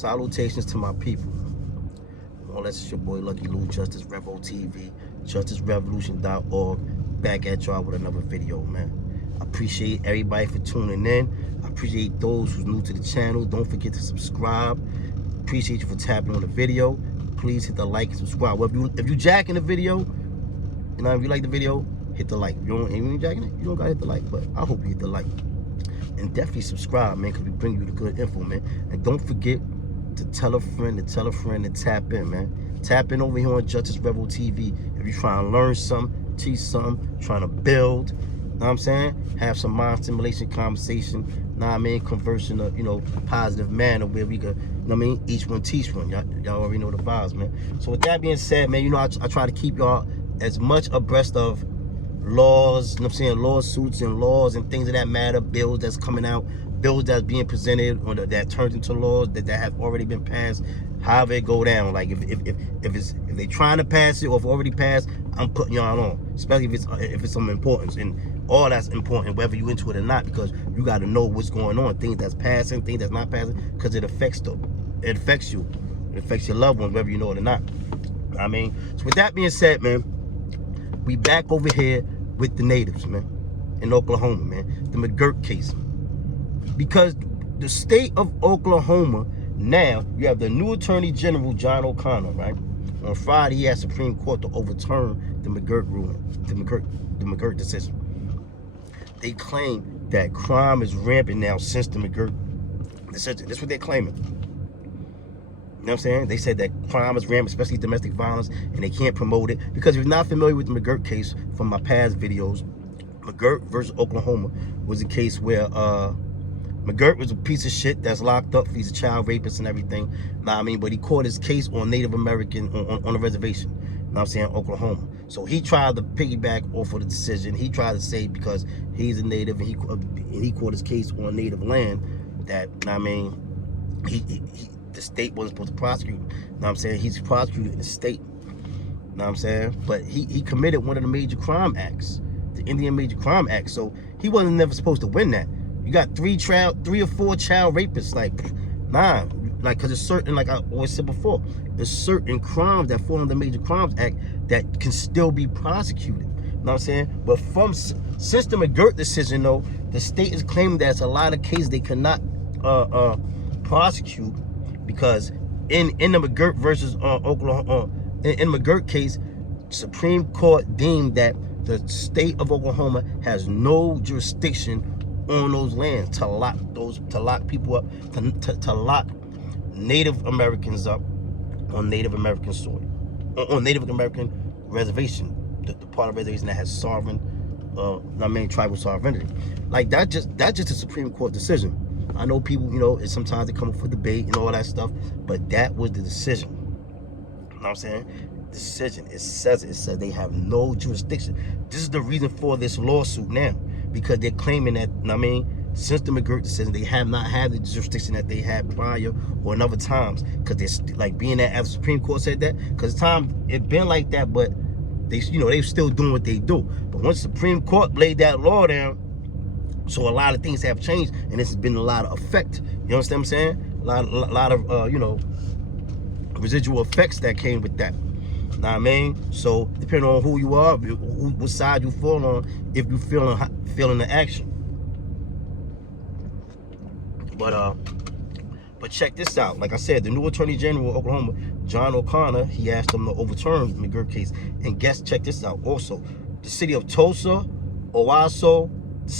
Salutations to my people. Well, that's your boy Lucky Lou, Justice Revo TV, justicerevolution.org. Back at y'all with another video, man. I appreciate everybody for tuning in. I appreciate those who's new to the channel. Don't forget to subscribe. Appreciate you for tapping on the video. Please hit the like and subscribe. Well, if you jacking the video, you know, if you like the video, hit the like. You don't even jacking it, you don't gotta hit the like, but I hope you hit the like. And definitely subscribe, man, because we bring you the good info, man. And don't forget to tell a friend, to tap in, man. Tap in over here on Justice Revo TV. If you're trying to learn something, teach something, trying to build, know what I'm saying? Have some mind stimulation conversation, know what I mean? Converse in a, you know, positive manner where we could, you know what I mean? Each one teach one. Y'all already know the vibes, man. So with that being said, man, you know, I try to keep y'all as much abreast of laws, you know what I'm saying, lawsuits and laws and things of that matter, bills that's coming out, bills that's being presented or that turns into laws that have already been passed, however it go down. Like if they trying to pass it or if already passed, I'm putting y'all on, especially if it's some importance, and all that's important whether you into it or not, because you got to know what's going on, things that's passing, things that's not passing, because it affects you, it affects your loved ones whether you know it or not. I mean, so with that being said, man, we back over here with the natives, man, in Oklahoma, man. The Mcgirt case. Because the state of Oklahoma, now, you have the new Attorney General, John O'Connor, right? On Friday, he asked Supreme Court to overturn the Mcgirt ruling, the Mcgirt decision. They claim that crime is rampant now since the Mcgirt decision. That's what they're claiming. You know what I'm saying? They said that crime is rampant, especially domestic violence, and they can't promote it. Because if you're not familiar with the Mcgirt case from my past videos, Mcgirt versus Oklahoma was a case where Mcgirt was a piece of shit that's locked up. He's a child rapist and everything. Know what I mean? But he caught his case on Native American, on a reservation. You know what I'm saying? Oklahoma. So he tried to piggyback off of the decision. He tried to say because he's a native and he caught his case on native land that, you know what I mean, the state wasn't supposed to prosecute him. You know what I'm saying? He's prosecuted in the state. You know what I'm saying? But he committed one of the major crime acts, the Indian Major Crime Act. So he wasn't never supposed to win that. You got 3 or 4 child rapists, like, nah, like, because it's certain, like I always said before, there's certain crimes that fall under the Major Crimes Act that can still be prosecuted. You know what I'm saying? But since the Mcgirt decision, though, the state is claiming that it's a lot of cases they cannot prosecute because in the Mcgirt versus Oklahoma, in the Mcgirt case, Supreme Court deemed that the state of Oklahoma has no jurisdiction on those lands to lock people up, to lock Native Americans up on Native American soil, on Native American reservation, the part of reservation that has sovereign, I mean, tribal sovereignty. Like that's just a Supreme Court decision. I know people, you know, sometimes they come up for debate and all that stuff, but that was the decision. You know what I'm saying? Decision. It says they have no jurisdiction. This is the reason for this lawsuit now, because they're claiming that, I mean, since the Mcgirt decision, they have not had the jurisdiction that they had prior or in other times, because they're like being that as the Supreme Court said that, because time it been like that, but they, you know, they're still doing what they do. But once the Supreme Court laid that law down, so a lot of things have changed, and it's been a lot of effect. You understand what I'm saying? A lot of you know, residual effects that came with that. Know what I mean? So depending on who you are, what side you fall on, if you feeling the action. But check this out. Like I said, the new Attorney General of Oklahoma, John O'Connor, he asked them to overturn the Mcgirt case. And check this out. Also, the city of Tulsa, Owasso, the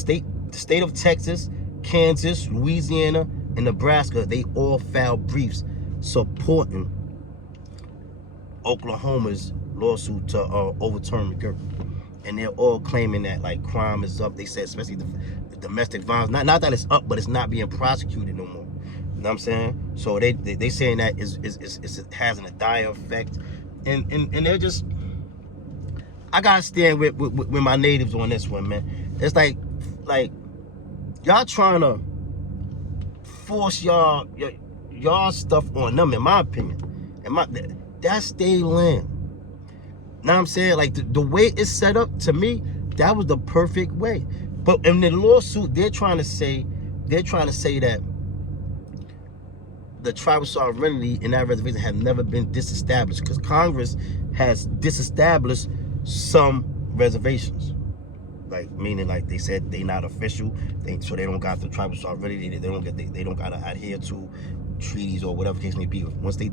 state of Texas, Kansas, Louisiana, and Nebraska, they all filed briefs supporting Oklahoma's lawsuit to overturn Mcgirt. And they're all claiming that, like, crime is up. They said, especially the domestic violence, not that it's up, but it's not being prosecuted no more. You know what I'm saying? So they saying that it has a dire effect, and they're just, I gotta stand with my natives on this one, man. It's like y'all trying to force y'all stuff on them, in my opinion. That's their land. Know what I'm saying? Like the way it's set up, to me, that was the perfect way. But in the lawsuit, they're trying to say that the tribal sovereignty in that reservation have never been disestablished, because Congress has disestablished some reservations. Like, meaning, like, they said they not official, so they don't got the tribal sovereignty. They don't gotta adhere to treaties or whatever case may be. Once they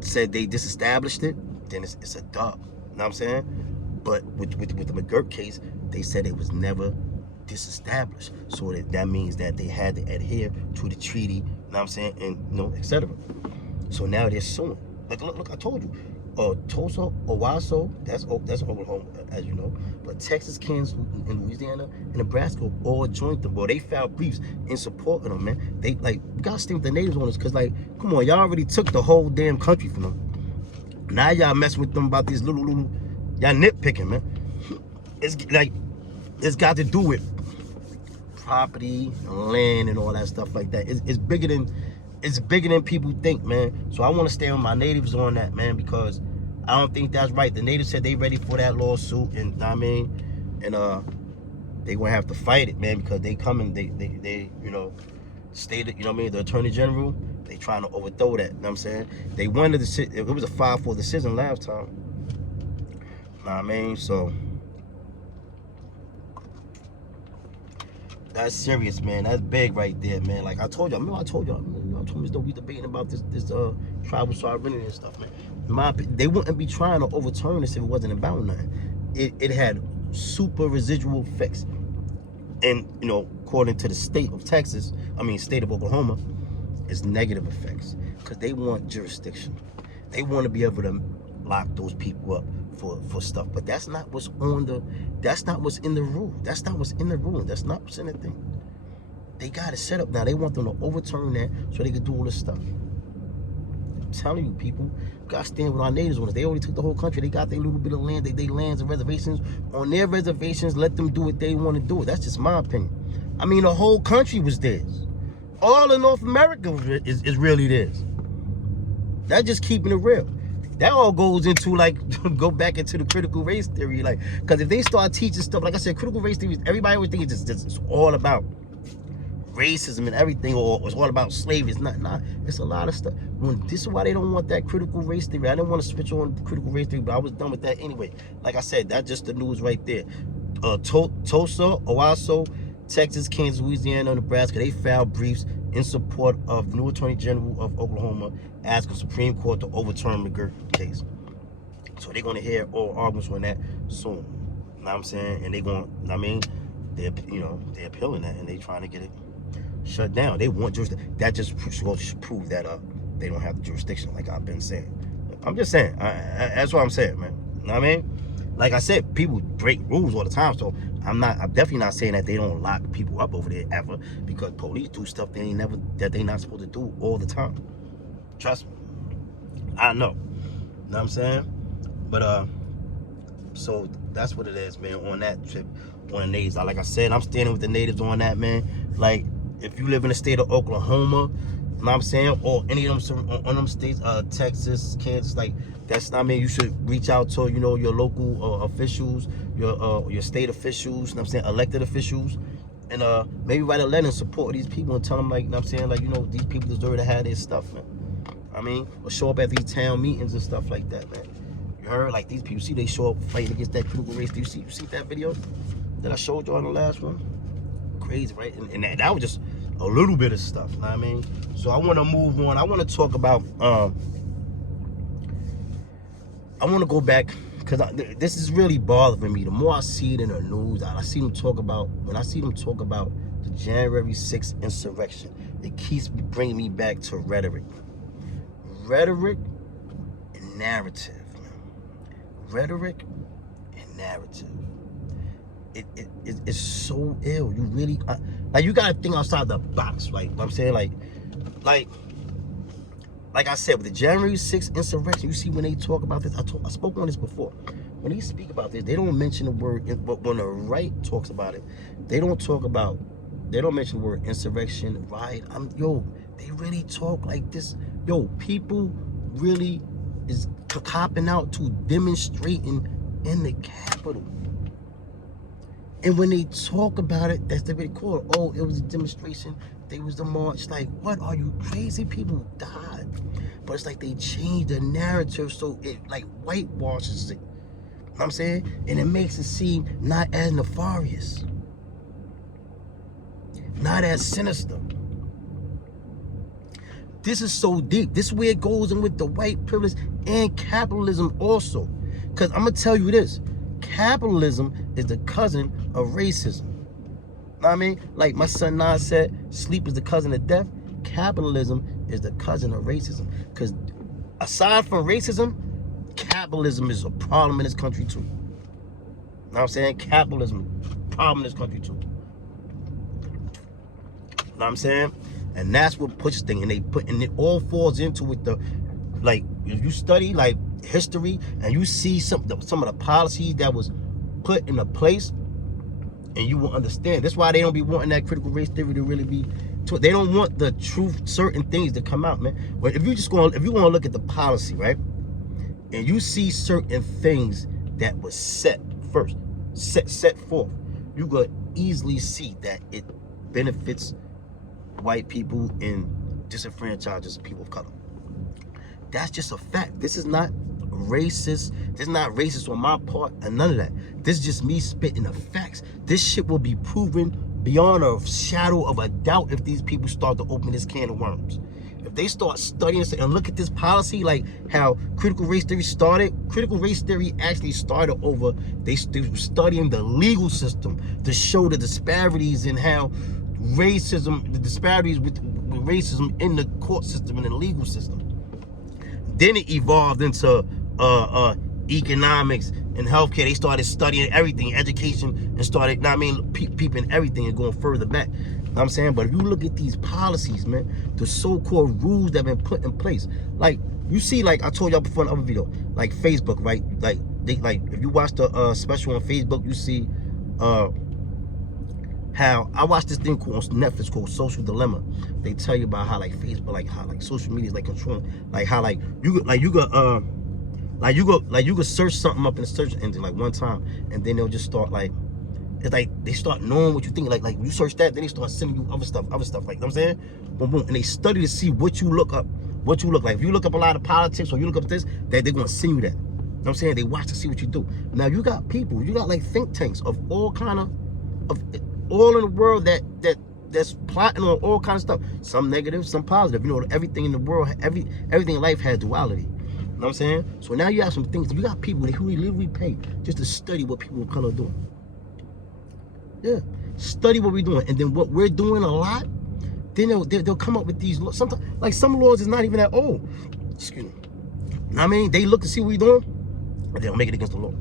said they disestablished it, then it's a dub. You know what I'm saying? But with the Mcgirt case, they said it was never disestablished. So that means that they had to adhere to the treaty, you know what I'm saying, and etc. So now they're suing. Like, look, I told you. Tulsa, Owasso, that's Oklahoma, as you know. But Texas, Kansas, and Louisiana, and Nebraska all joined them. Bro, they filed briefs in support of them, man. They, like, you gotta stay with the natives on this, because, like, come on, y'all already took the whole damn country from them. Now y'all messing with them about these little, y'all nitpicking, man. It's like, it's got to do with property, land, and all that stuff like that. It's bigger than people think, man. So I want to stay on my natives on that, man, because I don't think that's right. The natives said they ready for that lawsuit, and I mean, and they gonna have to fight it, man, because they coming, they stated, the Attorney General, they trying to overthrow that. You know what I'm saying? They wanted to, it was a 5-4 decision last time. Know what I mean? So that's serious, man. That's big right there, man. Like I told y'all, I told y'all, don't be debating about this tribal sovereignty and stuff, man. In my opinion, they wouldn't be trying to overturn this if it wasn't about nothing. It had super residual effects, and according to the state of Texas, state of Oklahoma, it's negative effects, because they want jurisdiction. They want to be able to lock those people up for stuff, but that's not what's that's not what's in the rule. That's not what's in the rule. That's not what's in the thing. They got it set up now. They want them to overturn that so they can do all this stuff. I'm telling you, people, we gotta stand with our natives on this. They already took the whole country. They got their little bit of land, they lands and reservations. On their reservations, let them do what they want to do. That's just my opinion. The whole country was theirs. All of North America is really theirs. That's just keeping it real. That all goes into, like, go back into the critical race theory, like, because if they start teaching stuff, like I said, critical race theory, everybody would think it's all about racism and everything, or it's all about slavery. It's not. It's a lot of stuff. This is why they don't want that critical race theory. I didn't want to switch on critical race theory, but I was done with that anyway. Like I said, that's just the news right there. Tulsa, Owasso, Texas, Kansas, Louisiana, Nebraska, they filed briefs in support of the new Attorney General of Oklahoma, asking the Supreme Court to overturn the Mcgirt case. So they're going to hear all arguments on that soon. You know what I'm saying? And they're going, they're appealing that, and they trying to get it shut down. They want jurisdiction. That just goes to prove that they don't have the jurisdiction, like I've been saying. I'm just saying. That's what I'm saying, man. You know what I mean? Like I said, people break rules all the time, so I'm definitely not saying that they don't lock people up over there ever, because police do stuff they not supposed to do all the time. Trust me. I know. You know what I'm saying? But so that's what it is, man, on that trip, on the natives. Like I said, I'm standing with the natives on that, man. Like, if you live in the state of Oklahoma, you know what I'm saying, or any of them states, Texas, Kansas, like, that's not, you should reach out to, your local officials, your state officials, you know what I'm saying, elected officials, and maybe write a letter and support these people and tell them, like, you know what I'm saying, like, these people deserve to have their stuff, man. Or show up at these town meetings and stuff like that, man. You heard? Like, these people, see, they show up fighting against that critical race. You see that video that I showed you on the last one? Crazy, right? And that was just a little bit of stuff, you know what I mean? So I want to move on. I want to talk about, I want to go back, because this is really bothering me. The more I see it in the news, when I see them talk about the January 6th insurrection, it keeps bringing me back to rhetoric. Rhetoric and narrative. Rhetoric and narrative. It's so ill. You really, like, you gotta think outside the box. Like, what I'm saying, like I said, with the January 6th insurrection, you see when they talk about this, I spoke on this before. When they speak about this, they don't mention the word, but when the right talks about it, they don't mention the word insurrection, riot. They really talk like this. People really is copping out to demonstrating in the Capitol. And when they talk about it, that's what they call it. Oh, it was a demonstration. They was the march. Like, what are you crazy? People died. But it's like they changed the narrative so it like whitewashes it. You know what I'm saying? And it makes it seem not as nefarious. Not as sinister. This is so deep. This is where it goes in with the white privilege and capitalism also. Because I'm going to tell you this. Capitalism is the cousin of racism. Know what I mean? Like my son Nas said, sleep is the cousin of death. Capitalism is the cousin of racism. Because aside from racism, capitalism is a problem in this country too. Know what I'm saying? Capitalism, problem in this country too. Know what I'm saying? And that's what pushes things, and it all falls into it. Like if you study like history and you see some of the policies that was put into place, and you will understand. That's why they don't be wanting that critical race theory to really be. They don't want the truth, certain things to come out, man. But if you want to look at the policy, right, and you see certain things that was set forth, you could easily see that it benefits white people and disenfranchises people of color. That's just a fact. This is not racist. This is not racist on my part and none of that. This is just me spitting the facts. This shit will be proven beyond a shadow of a doubt if these people start to open this can of worms. If they start studying and look at this policy, like how critical race theory started. Critical race theory actually started over, they were studying the legal system to show the disparities in how racism, the disparities with racism in the court system and the legal system. Then it evolved into economics and healthcare. They started studying everything, education, and started, peeping everything and going further back. You know what I'm saying? But if you look at these policies, man, the so-called rules that have been put in place, like you see, like I told y'all before in the other video, like Facebook, right? Like if you watch the special on Facebook, you see how I watched this thing on Netflix called Social Dilemma. They tell you about how like Facebook, like how like social media is like controlling, like how like you could search something up in the search engine like one time, and then they'll just start like, it's like they start knowing what you think. Like you search that, then they start sending you other stuff. Like, you know what I'm saying? Boom, boom, and they study to see what you look up, what you look like. If you look up a lot of politics or you look up this, that they're gonna send you that. You know what I'm saying? They watch to see what you do. Now you got people, you got like think tanks of all kind of all in the world that's plotting on all kinds of stuff. Some negative, some positive. You know, everything in the world, everything in life has duality. You know what I'm saying? So now you have some things. You got people who literally pay just to study what people of color are doing. Yeah, study what we're doing, and then what we're doing a lot. Then they'll come up with these. Sometimes, like some laws is not even that old. Excuse me. I mean, they look to see what we're doing, and they'll make it against the law,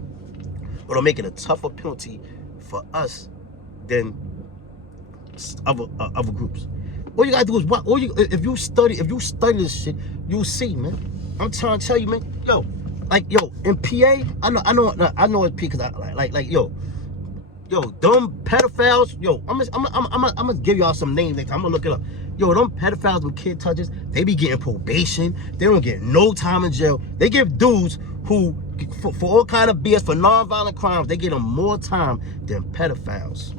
or they'll make it a tougher penalty for us than other groups. All you gotta do is what? If you study this shit, you'll see, man. I'm trying to tell you, man. Yo, in PA, I know it's P because yo, them pedophiles. Yo, I'm gonna give y'all some names next time. I'm gonna look it up. Yo, them pedophiles with kid touches, they be getting probation. They don't get no time in jail. They give dudes who for all kind of BS, for non-violent crimes, they get them more time than pedophiles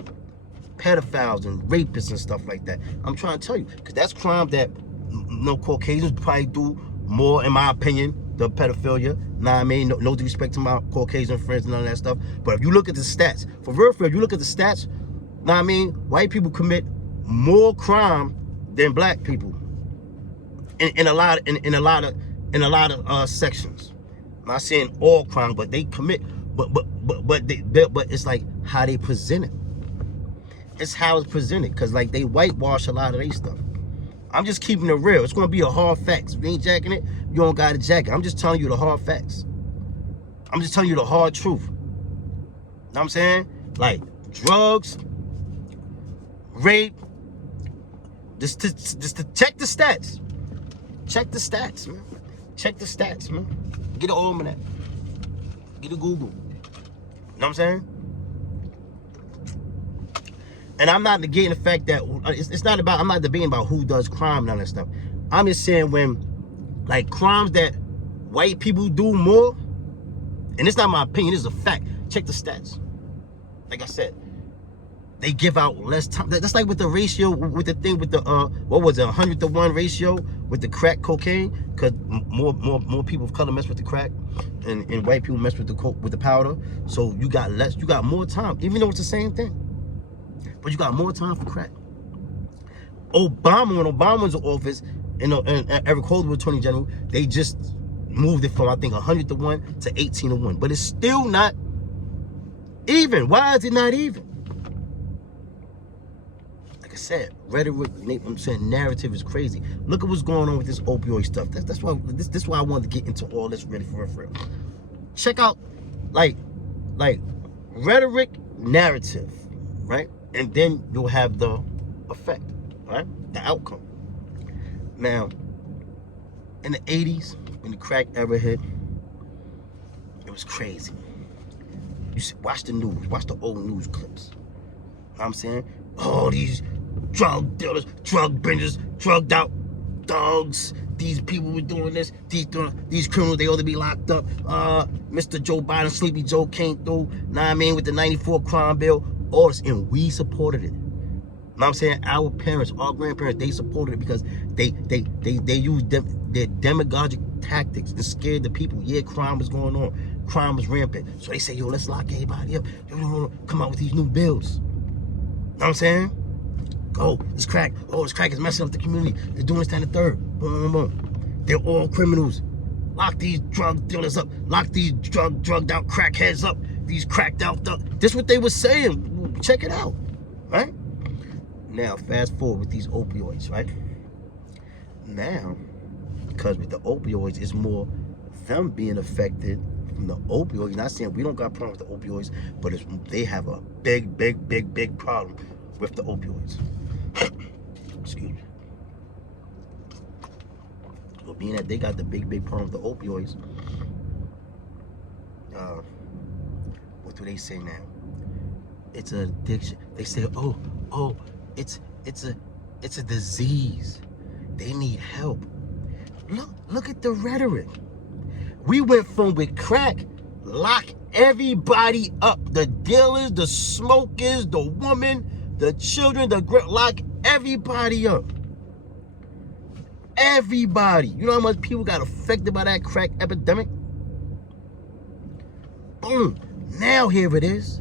and rapists and stuff like that. I'm trying to tell you, because that's crime that Caucasians probably do more, in my opinion, the pedophilia. Nah, I mean, no disrespect to my Caucasian friends and none of that stuff. But if you look at the stats, for real, if you look at the stats, nah, I mean, white people commit more crime than black people in a lot of sections. I'm not saying all crime, but they commit. But it's like how they present it. It's how it's presented, because like they whitewash a lot of their stuff. I'm just keeping it real. It's gonna be a hard facts. If you ain't jacking it, you don't gotta jack it. I'm just telling you the hard facts. I'm just telling you the hard truth. You know what I'm saying? Like drugs, rape. Just check the stats. Check the stats, man. Check the stats, man. Get an almanac. Get a Google. You know what I'm saying? And I'm not negating the fact that it's not about, I'm not debating about who does crime and all that stuff. I'm just saying when, like, crimes that white people do more, and it's not my opinion, it's a fact. Check the stats. Like I said, They give out less time. That's like with the ratio, with the thing with the what was it, 100-to-1 ratio with the crack cocaine, because more people of color mess with the crack, and white people mess with the powder. So you got more time, even though it's the same thing, but you got more time for crack. When Obama was in office, and Eric Holder was Attorney General, they just moved it from, I think, 100-to-1 to 18-to-1, but it's still not even. Why is it not even? Said rhetoric, I'm saying narrative is crazy. Look at what's going on with this opioid stuff. That's why this why I wanted to get into all this really for real. Check out like rhetoric, narrative, right? And then you'll have the effect, right? The outcome. Now, in the 80s, when the crack era hit, it was crazy. You watch the news, watch the old news clips. You know what I'm saying? All these drug dealers, drug bringers, drugged out thugs. These people were doing this. These criminals, they ought to be locked up. Mr. Joe Biden, Sleepy Joe came through, know what I mean, with the 94 crime bill. All this, and we supported it. You know what I'm saying? Our parents, our grandparents, they supported it because they used their demagogic tactics to scare the people. Yeah, crime was going on. Crime was rampant. So they say, yo, let's lock everybody up. Yo, come out with these new bills. You know what I'm saying? Oh, this crack is messing up the community. They're doing this, that, and the third. Boom, boom, boom. They're all criminals. Lock these drug dealers up. Lock these drugged out crackheads up. These cracked out thugs. This is what they were saying. Check it out, right? Now, fast forward with these opioids, right? Now, because with the opioids, it's more them being affected from the opioids. Not saying we don't got problems with the opioids, but they have a big problem with the opioids. Excuse me. So being that they got the big problem with the opioids, what do they say now? It's an addiction. They say, oh, it's a disease. They need help. Look at the rhetoric. We went from with crack, lock everybody up. The dealers, the smokers, the women, the children, lock everybody up. Everybody. You know how much people got affected by that crack epidemic? Boom. Now here it is.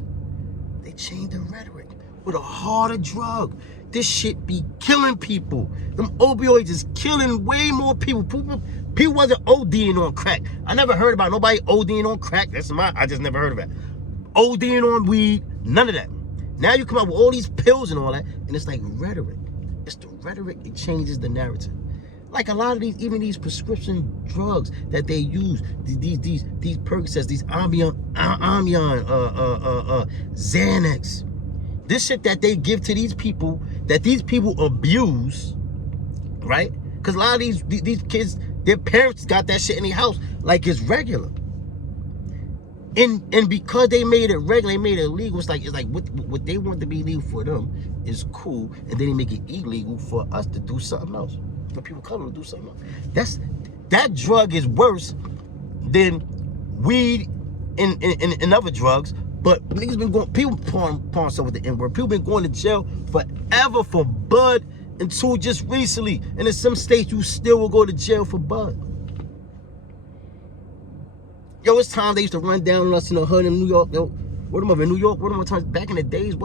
They changed the rhetoric with a harder drug. This shit be killing people. Them opioids is killing way more people. People wasn't ODing on crack. I never heard about nobody ODing on crack. I just never heard of that. ODing on weed, none of that. Now you come out with all these pills and all that, and it's like rhetoric. It's the rhetoric, it changes the narrative. Like a lot of these, even these prescription drugs that they use, these Percocets, these Amion, Xanax, this shit that they give to these people, that these people abuse, right? Because a lot of these kids, their parents got that shit in their house like it's regular. And because they made it regular, they made it illegal. It's like what they want to be legal for them is cool, and then they make it illegal for us to do something else. For people of color to do something else. That drug is worse than weed and other drugs. But niggas been going, people pawn stuff with the N-word. People been going to jail forever for bud until just recently. And in some states, you still will go to jail for bud. Yo, it's time they used to run down on us in the hood in New York. Yo, what them up in New York? What them times back in the days?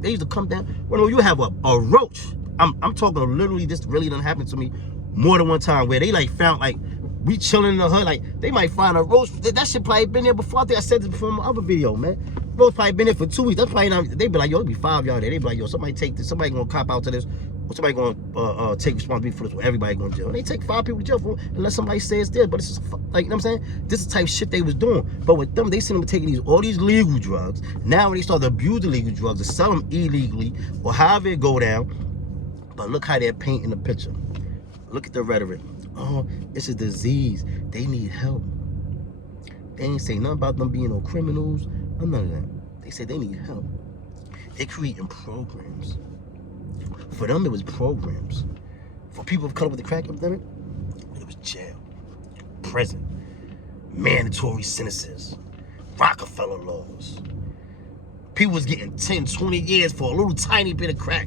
They used to come down. Well, you have a roach. I'm talking literally. This really done happened to me more than one time where they like found like we chilling in the hood, like they might find a roach. That shit probably been there before. I think I said this before in my other video, man. Roach probably been there for 2 weeks. That's probably not. They be like, yo, it be 5 y'all there. They be like, yo, somebody take this. Somebody gonna cop out to this. Or somebody gonna take responsibility for this. Or everybody going to jail. And they take 5 people to jail for it unless somebody says there. But it's just like, you know what I'm saying? This is the type of shit they was doing. But with them, they seen them taking all these legal drugs. Now when they start to abuse the legal drugs, to sell them illegally or however it go down. But look how they're painting the picture. Look at the rhetoric. Oh, it's a disease. They need help. They ain't say nothing about them being no criminals or none of that. They say they need help. They're creating programs. For them, it was programs. For people of color with the crack epidemic, it was jail, prison, mandatory sentences, Rockefeller laws, People was getting 10, 20 years for a little tiny bit of crack.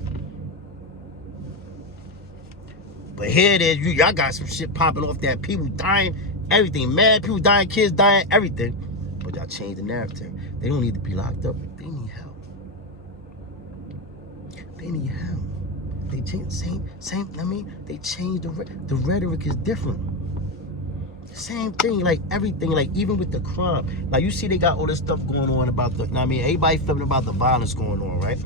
But here it is, y'all got some shit popping off that people dying, everything. Mad people dying, kids dying, everything. But y'all changed the narrative. They don't need to be locked up. They need help. They need help. They change, same. I mean, they changed the rhetoric is different. Same thing, like everything, like even with the crime. Like you see, they got all this stuff going on about the. I mean, everybody flipping about the violence going on, right?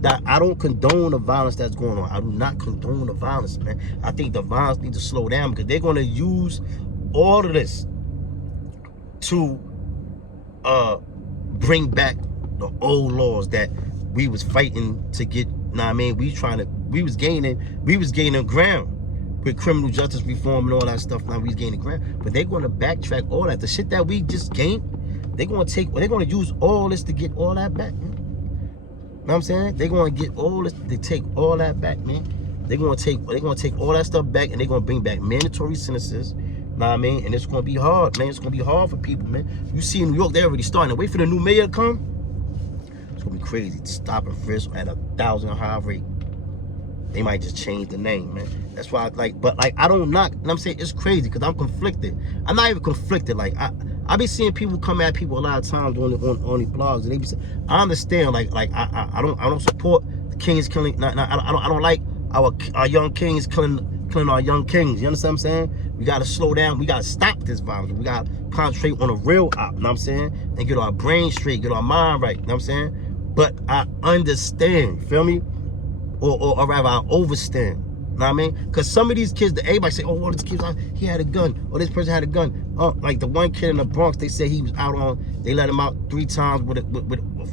That I don't condone the violence that's going on. I do not condone the violence, man. I think the violence needs to slow down because they're going to use all of this to bring back the old laws that we was fighting to get. Know what I mean? We was gaining ground with criminal justice reform and all that stuff. Now we was gaining ground, but they're going to backtrack all that. The shit that we just gained, they're going to use all this to get all that back, man. You know what I'm saying? They're going to get all this, they take all that back, man. They're going to take all that stuff back, and they're going to bring back mandatory sentences. Know what I mean? And it's going to be hard, man. It's going to be hard for people, man. You see in New York, they're already starting to wait for the new mayor to come. It's going to be crazy. Stop and frisk at 1,000 high rate. They might just change the name, man. That's why I don't knock. You know what I'm saying? It's crazy because I'm conflicted. I'm not even conflicted. Like, I be seeing people come at people a lot of times on the blogs, and they be saying, I understand, I don't support the kings killing. I don't like our young kings killing our young kings. You understand what I'm saying? We gotta slow down. We gotta stop this violence. We gotta concentrate on a real op. You know what I'm saying? And get our brain straight, get our mind right. You know what I'm saying? But I understand. Feel me? Or rather, I overstand. You know what I mean? Because some of these kids, everybody say, oh, well, this kid, he had a gun. Or this person had a gun. Like the one kid in the Bronx, they said he was out on, they let him out 3 times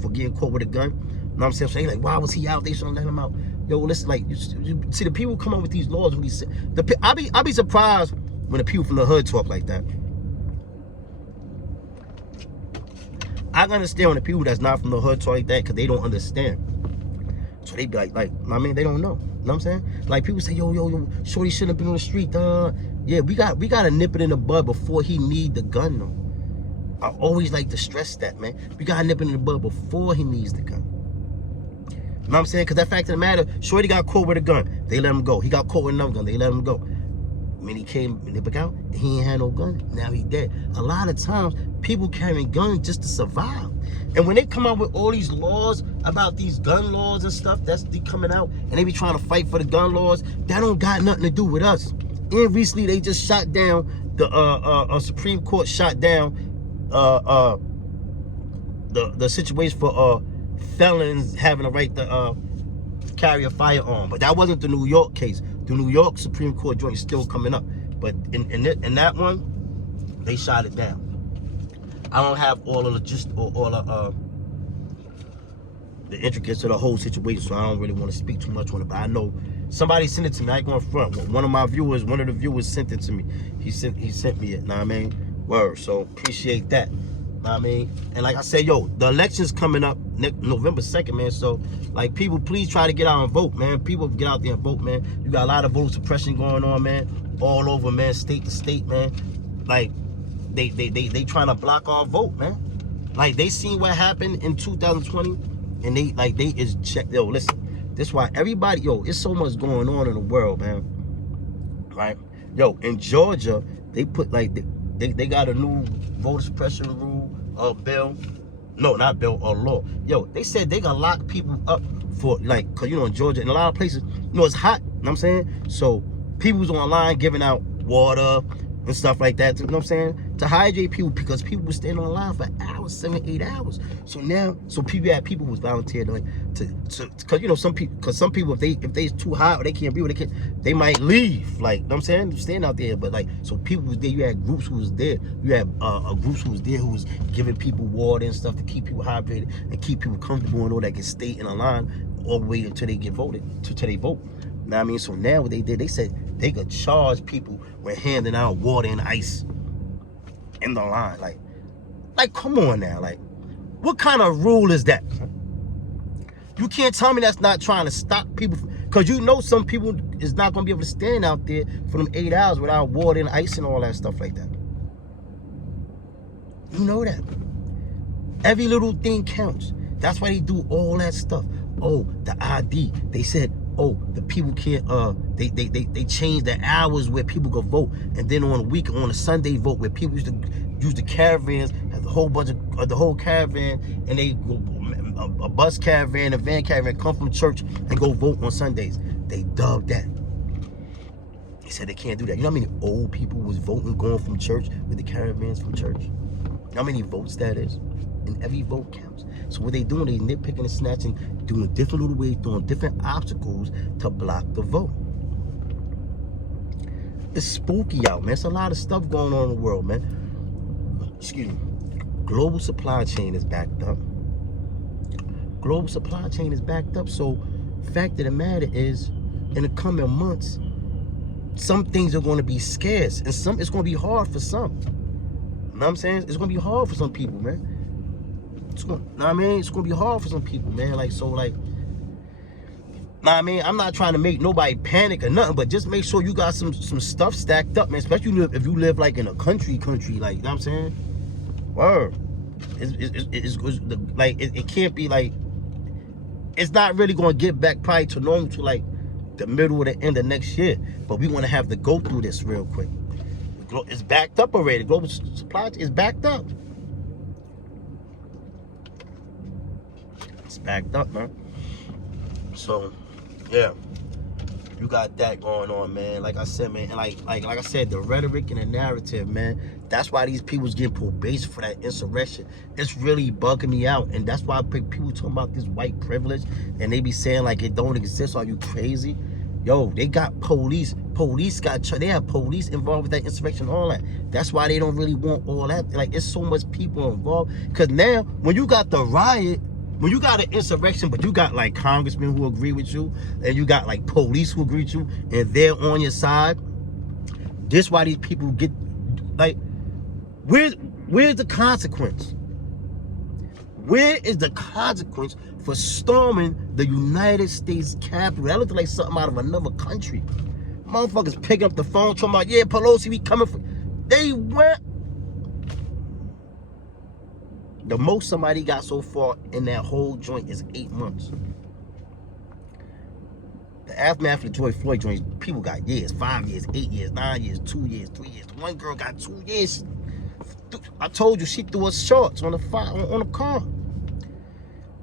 for getting caught with a gun. You know what I'm saying? So they like, why was he out? They shouldn't let him out. Yo, listen, like, you see, the people come up with these laws. I be surprised when the people from the hood talk like that. I can understand when the people that's not from the hood talk like that because they don't understand. So they be like, I mean, they don't know. You know what I'm saying? Like people say, yo, shorty shouldn't have been on the street. Yeah, we gotta nip it in the bud before he need the gun though. I always like to stress that, man. We gotta nip it in the bud before he needs the gun. You know what I'm saying? Because that fact of the matter, shorty got caught with a gun. They let him go. He got caught with another gun. They let him go. When he came and they back out, he ain't had no gun. Now he dead. A lot of times, people carrying guns just to survive. And when they come out with all these laws about these gun laws and stuff that's coming out, and they be trying to fight for the gun laws, that don't got nothing to do with us. And recently, they just shot down the Supreme Court shot down the situation for felons having a right to carry a firearm. But that wasn't the New York case. The New York Supreme Court joint is still coming up. But in that one, they shot it down. I don't have all of the intricacies of the whole situation, so I don't really want to speak too much on it. But I know somebody sent it to me. I ain't going front. One of the viewers sent it to me. He sent me it. Know what I mean? Word. So appreciate that. Know what I mean? And like I said, yo, the election's coming up November 2nd, man. So like, people, please try to get out and vote, man. People get out there and vote, man. You got a lot of voter suppression going on, man, all over, man, state to state, man. Like, they trying to block our vote, man. Like, they seen what happened in 2020, and they is check. Yo, listen, this why everybody, yo, it's so much going on in the world, man. Right? Yo, in Georgia, they put like they got a new voter suppression rule, bill. No, not bill, or law. Yo, they said they gonna lock people up for, like, cause you know in Georgia, in a lot of places, you know, it's hot. You know what I'm saying? So people was online giving out water and stuff like that. You know what I'm saying? To hydrate people, because people were standing online for hours, 7, 8 hours. So now, people had people who's volunteered like cause you know some people if they too hot or they can't breathe, they might leave. Like, you know what I'm saying? Stand out there, but like, so people was there. You had groups who was there. You had groups who was there who was giving people water and stuff to keep people hydrated and keep people comfortable and all that, can stay in a line all the way until they get voted, until they vote. You know what I mean? So now what they did, they said they could charge people with handing out water and ice in the line. Like, come on now. Like, what kind of rule is that? You can't tell me that's not trying to stop people, because you know some people is not going to be able to stand out there for them 8 hours without water and ice and all that stuff like that. You know that. Every little thing counts. That's why they do all that stuff. Oh, the ID. They said, oh, the people can't, they changed the hours where people go vote. And then on a Sunday vote where people used to use the caravans, have the whole bunch of, the whole caravan, and they go, a bus caravan, a van caravan come from church and go vote on Sundays. They dubbed that. They said they can't do that. You know how many old people was voting, going from church with the caravans from church? You know how many votes that is? And every vote counts. So what they doing, they nitpicking and snatching, doing different little ways, doing different obstacles to block the vote. It's spooky out, man. It's a lot of stuff going on in the world, man. Excuse me. Global supply chain is backed up. Global supply chain is backed up. So fact of the matter is, in the coming months, some things are going to be scarce, and it's going to be hard for some. You know what I'm saying? It's going to be hard for some people, man. It's going, know what I mean? It's going to be hard for some people, man. Like, so, like, know what I mean? I'm not trying to make nobody panic or nothing, but just make sure you got some stuff stacked up, man. Especially if you live, like, in a country, like, you know what I'm saying? Word. It can't be, like, it's not really going to get back probably to normal to, like, the middle or the end of next year. But we want to have to go through this real quick. It's backed up already. Global supply is backed up. It's backed up, man. So, yeah, you got that going on, man. Like I said, man, and like I said, the rhetoric and the narrative, man. That's why these people's getting probation for that insurrection. It's really bugging me out, and that's why people talking about this white privilege, and they be saying like it don't exist. Are you crazy? Yo, they got police. They have police involved with that insurrection, all that. That's why they don't really want all that. Like, it's so much people involved. Because now, when you got the riot, when you got an insurrection, but you got like congressmen who agree with you, and you got like police who agree with you, and they're on your side. This why these people get, like, where's the consequence? Where is the consequence for storming the United States Capitol? That looked like something out of another country. Motherfuckers picking up the phone, talking about, yeah, Pelosi, we coming for. They went. The most somebody got so far in that whole joint is 8 months. The aftermath of the George Floyd joint, people got years, 5 years, 8 years, 9 years, 2 years, 3 years. One girl got 2 years. I told you she threw her shorts on the car.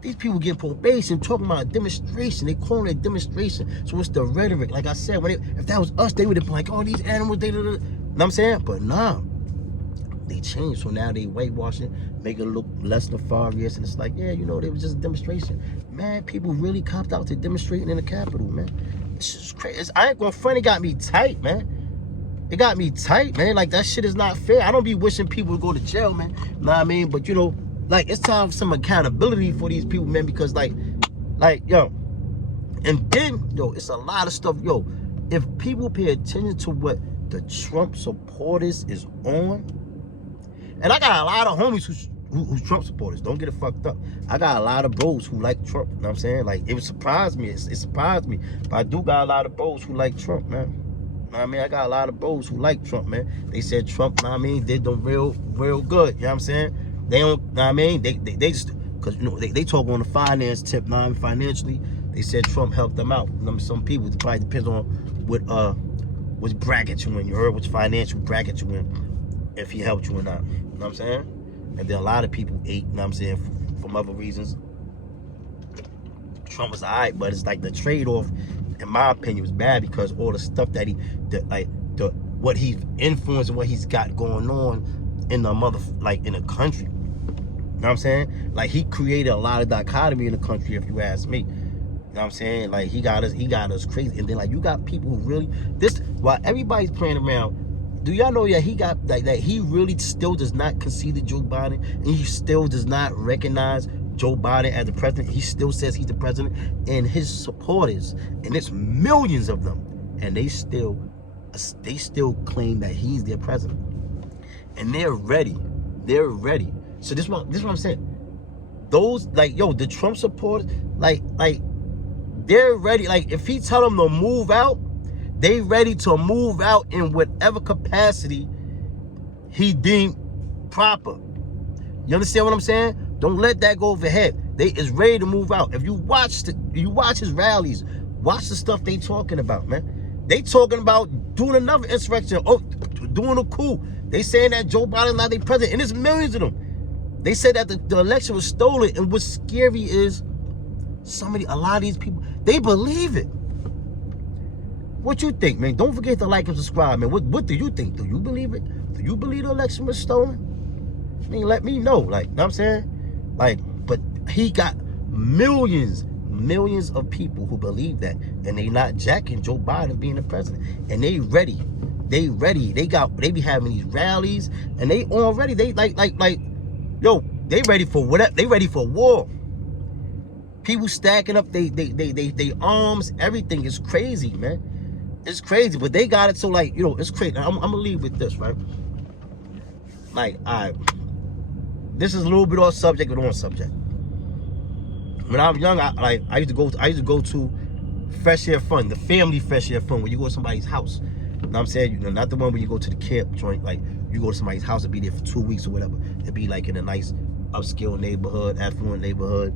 These people getting probation, talking about a demonstration. They calling it a demonstration. So it's the rhetoric. Like I said, if that was us, they would have been like, oh, these animals, they. You know what I'm saying? But nah, they changed. So now they whitewashing, make it look less nefarious. And it's like, yeah, you know, they was just a demonstration. Man, people really copped out to demonstrating in the Capitol, man. This is crazy. I ain't gonna front. It got me tight, man. It got me tight, man. Like, that shit is not fair. I don't be wishing people to go to jail, man. Know what I mean? But, you know, like, it's time for some accountability for these people, man, because, like, yo, and then, yo, it's a lot of stuff, yo, if people pay attention to what the Trump supporters is on, and I got a lot of homies who's Trump supporters, don't get it fucked up. I got a lot of bros who like Trump, you know what I'm saying? Like, it would surprise me, it surprised me, but I do got a lot of bros who like Trump, man. You know what I mean? I got a lot of bros who like Trump, man. They said Trump, you know what I mean, did them real good, you know what I'm saying? They don't, you know what I mean? They just, because, you know, they talk on the finance tip, you know what I mean? Financially, they said Trump helped them out. You know, some people, it probably depends on which bracket you in, you heard, which financial bracket you in, if he helped you or not. You know what I'm saying? And then a lot of people ate, you know what I'm saying, from other reasons. Trump was all right, but it's like the trade-off, in my opinion, was bad because all the stuff that what he's influenced and what he's got going on in the in the country. You know what I'm saying? Like, he created a lot of dichotomy in the country, if you ask me. You know what I'm saying? Like, he got us crazy. And then, like, you got people who really, while everybody's playing around, do y'all know that he got, that he really still does not concede to Joe Biden, and he still does not recognize Joe Biden as the president. He still says he's the president, and his supporters, and it's millions of them, and they still claim that he's their president. And they're ready. So this is what I'm saying. Those, like, yo, the Trump supporters, like they're ready. Like, if he tell them to move out, they ready to move out in whatever capacity he deemed proper. You understand what I'm saying? Don't let that go over your head. They is ready to move out. If you watch his rallies, watch the stuff they talking about, man. They talking about doing another insurrection, doing a coup. They saying that Joe Biden not their president, and there's millions of them. They said that the election was stolen, and what's scary is a lot of these people, they believe it. What you think, man? Don't forget to like and subscribe, man. What do you think? Do you believe it? Do you believe the election was stolen? I mean, let me know. Like, you know what I'm saying? Like, but he got millions of people who believe that, and they not jacking Joe Biden being the president. And they ready. They ready. They be having these rallies, and they already, they yo, they ready for whatever. They ready for war. People stacking up they arms, everything is crazy, man. It's crazy, but they got it so, like, you know, it's crazy. I'm gonna leave with this, right? Like, this is a little bit off subject, but on subject. When I was young, I used to go to Fresh Air Fun, the family Fresh Air Fun, where you go to somebody's house. You know what I'm saying? You know, not the one where you go to the camp joint, like you go to somebody's house and be there for 2 weeks or whatever. It'd be like in a nice upscale neighborhood, affluent neighborhood,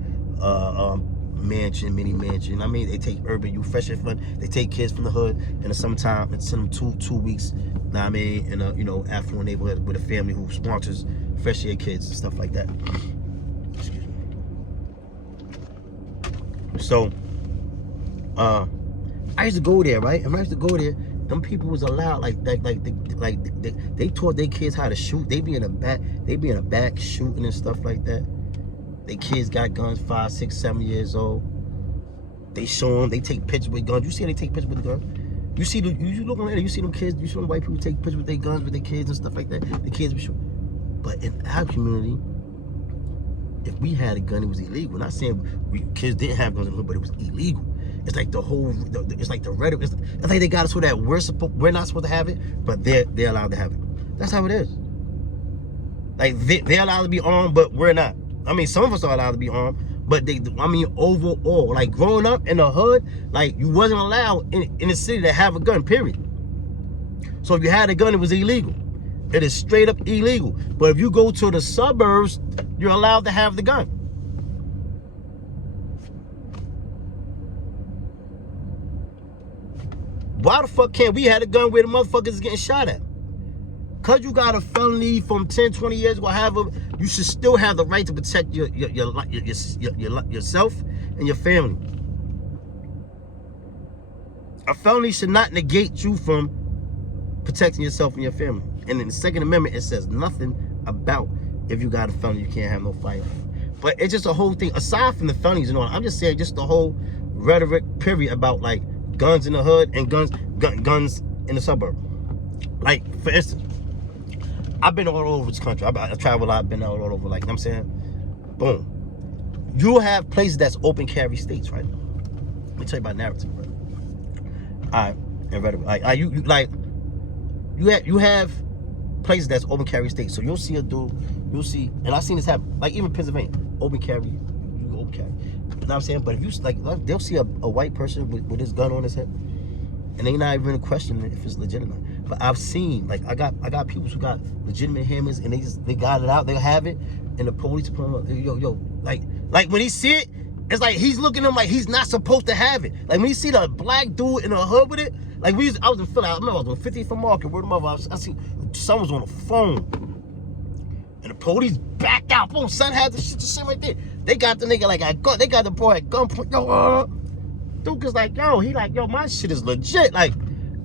mansion, mini mansion. I mean, they take urban youth, Fresh Air Fun. They take kids from the hood in the summertime and send them 2 weeks. You know what I mean? In a, you know, affluent neighborhood with a family who sponsors Fresh Air kids and stuff like that. Excuse me. So, I used to go there, right? And when I used to go there, them people was allowed, they taught their kids how to shoot. They be in the back shooting and stuff like that. They kids got guns, 5, 6, 7 years old. They show them. They take pictures with guns. You see how they take pictures with the guns? You see you look on there. You see them kids. You see them white people take pictures with their guns, with their kids and stuff like that. The kids be shooting. But in our community, if we had a gun, it was illegal. Not saying kids didn't have guns in the hood, but it was illegal. It's like it's like the rhetoric. It's like they got us so that we're not supposed to have it, but they're allowed to have it. That's how it is. Like they're allowed to be armed, but we're not. I mean, some of us are allowed to be armed, but overall, like growing up in the hood, like you wasn't allowed in the city to have a gun, period. So if you had a gun, it was illegal. It is straight up illegal. But if you go to the suburbs, you're allowed to have the gun. Why the fuck can't we have a gun where the motherfuckers is getting shot at? Cause you got a felony from 10, 20 years ago, however, you should still have the right to protect yourself and your family. A felony should not negate you from protecting yourself and your family. And in the Second Amendment, it says nothing about if you got a felony, you can't have no firearm. But it's just a whole thing, aside from the felonies and all, I'm just saying just the whole rhetoric, period, about like guns in the hood and guns in the suburb. Like, for instance, I've been all over this country. I travel a lot, been all over, like, you know what I'm saying? Boom. You have places that's open carry states, right? Let me tell you about narrative, right? All right, and rhetoric. You have places that's open carry states. So you'll see a dude, and I've seen this happen, like even Pennsylvania, open carry, you open carry. You know what I'm saying? But if you, like, they'll see a white person with his gun on his head, and they not even questioning if it's legitimate. But I've seen, like, I got people who got legitimate hammers, and they got it out, they have it, and the police put them, like when he see it, it's like he's looking at him like he's not supposed to have it. Like when you see the black dude in the hood with it, like I was in Philly, I remember I was on 50th from Market, word of mother, I see someone was on the phone, and the police backed out. Boom, son had the shit right there. They got the nigga like at gun, they got the boy at gunpoint. Dude is like, yo, my shit is legit. Like,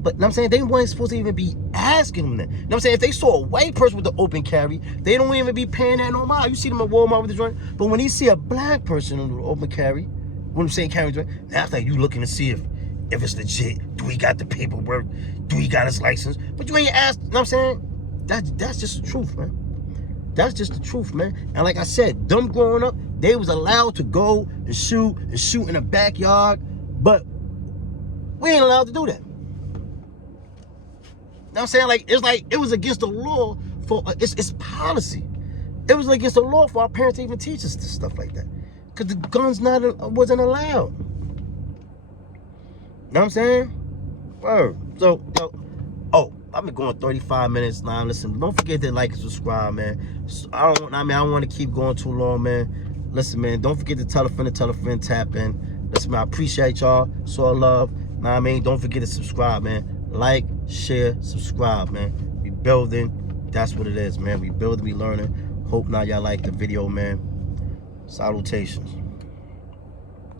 but you know what I'm saying, they weren't supposed to even be asking him that. You know what I'm saying? If they saw a white person with the open carry, they don't even be paying that no mind. You see them at Walmart with the joint. But when you see a black person with the open carry, when I'm saying carry joint, that's like you looking to see if it's legit. Do he got the paperwork? Do he got his license? But you ain't asked, you know what I'm saying? That's just the truth, man. That's just the truth, man. And like I said, them growing up, they was allowed to go and shoot in the backyard, but we ain't allowed to do that. You know what I'm saying? Like it was against the law for it's policy. It was against the law for our parents to even teach us this stuff like that, because the guns wasn't allowed. You know what I'm saying? Word. So, I've been going 35 minutes now. Listen, don't forget to like and subscribe, man. I don't want to keep going too long, man. Listen, man, don't forget to tell a friend, tap in. Listen, man, I appreciate y'all. So love. Know what I mean? Don't forget to subscribe, man. Like, share, subscribe, man. We building. That's what it is, man. We building, we learning. Hope now y'all like the video, man. Salutations.